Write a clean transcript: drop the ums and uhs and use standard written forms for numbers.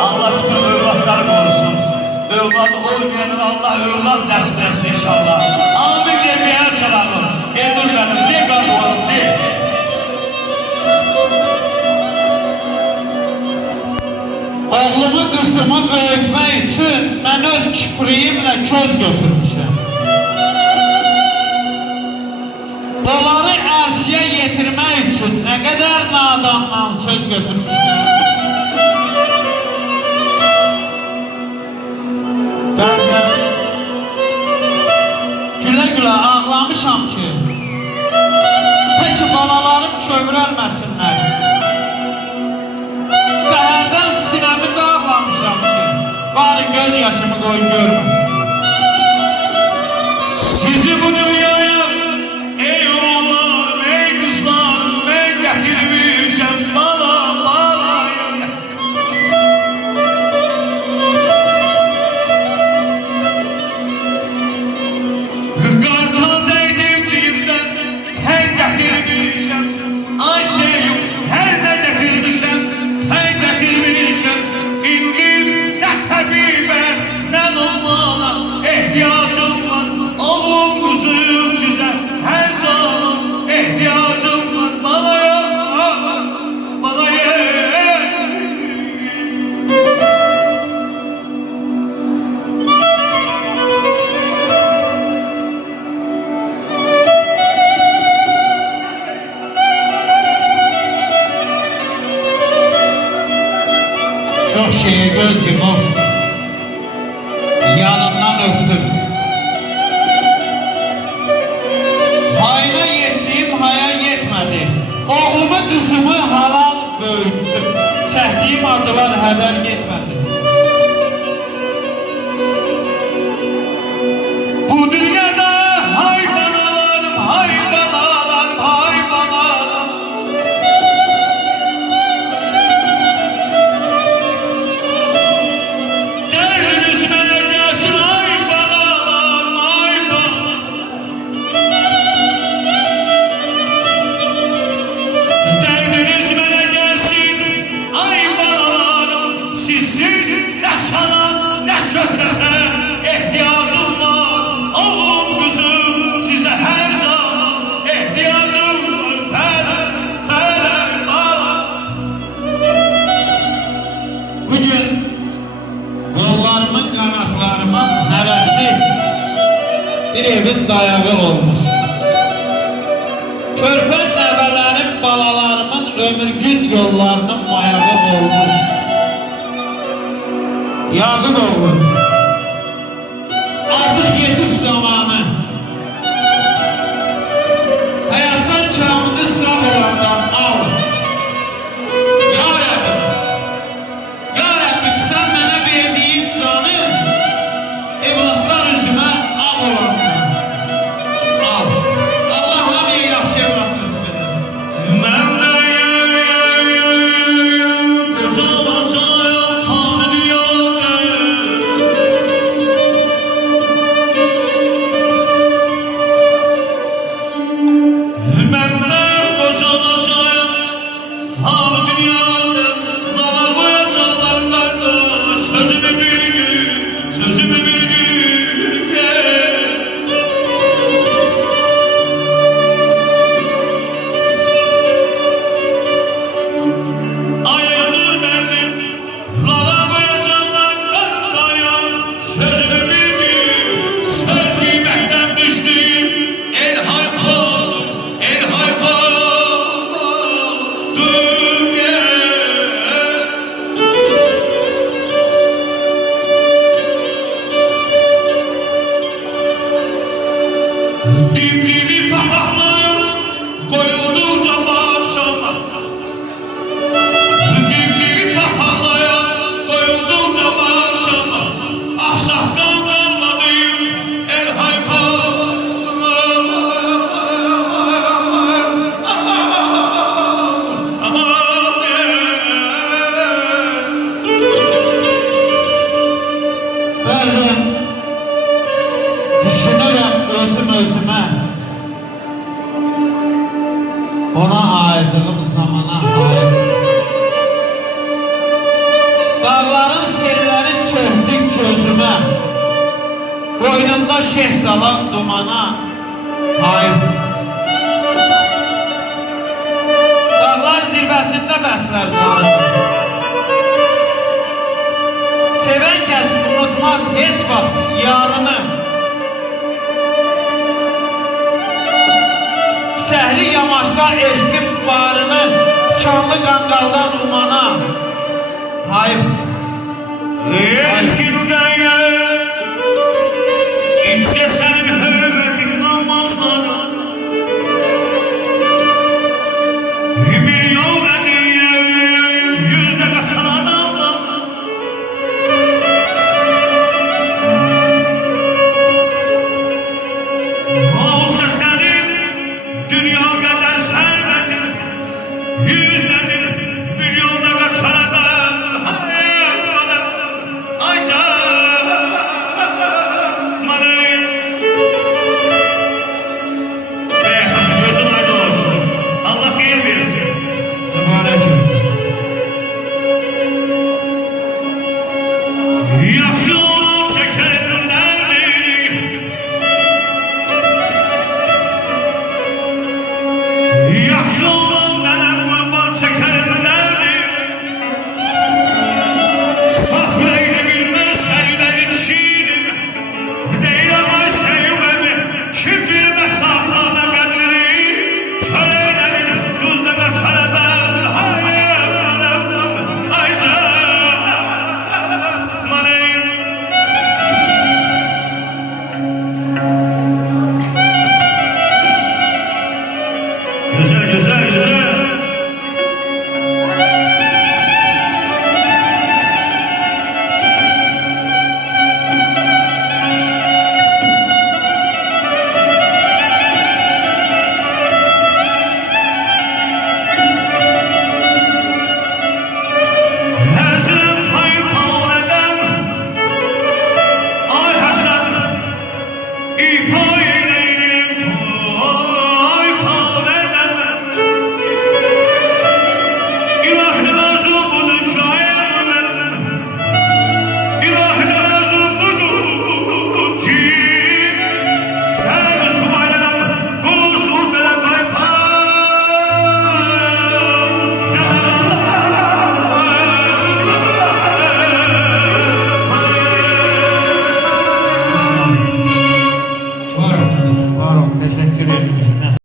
Allah bütün övladları korusun. Övladı olmayanı Allah övlad nasip etsin inşallah. Amin demeye çalalım. Edur benim ne kalmadım ne? Oğlumu qızımı böyütmək üçün mən öz kipriyimlə köz götürmüşəm. Bunları ərsiyə yetirmək üçün nə qədər nadandan söz götürmüşəm. Bəzən gülə-gülə ağlamışam ki, peki balalarım kövrəlməsinlər. Qəhərdən sinəmi dağlamışam ki, bari göz yaşımı qoyun görməsin. Sizi bu dünyaya ey oğullarım, ey kızlarım, ben getirmişim balalayım. Kartal değdim diyimden sen getirmişim. Ayşe'yim her ne getirmişim, sen getirmişim. İndim ne tabibe ne normala ihtiyacım var. Oğlum kızım size her zaman ihtiyacım var. Balaya, balaya. Çox şeyə göz yumub, yanından öpdüm. Hayına yetdiyim haya yetmədi. Oğlumu qızımı halal böyüttüm. Çəkdiyim acılar hədər getmədi. Bu dünyada hay banalarım, hay banalarım, hay banalarım. Derdiniz bana gelsin, hay banalarım, hay banalarım. Derdiniz bana gelsin, ay banalarım. Sizsiz ne şana ne şöhrete ihtiyacım var. Oğlum kızım size her zaman ihtiyacım var. Felek, felek, bana. Bugün qollarımın, qanatlarımın hərəsi bir evin dayağı olmuş. Körpən nəvələrim, balalarımın ömürgün yollarının mayağı olmuş. Yaqub oğlu, artıq yetib zamanı. Həyatdan kəmini sağ olandan al. Ya Rəbbim, Ya Rəbbim, sən mənə verdiyin canı evlatlar üzümə al olandan al. Allah hamıya yaxşı evlat nəsib edəsin. Ben de koca olacağım fani dünyada. Boynunda şeh salan dumana. Hayır. Dağlar zirvəsində bəslər varım. Seven kəs unutmaz heç vaxt yarını. Səhli yamaçda eşqin barını, tikanlı qanqaldan umana. Hayır. Eşkidaya, içe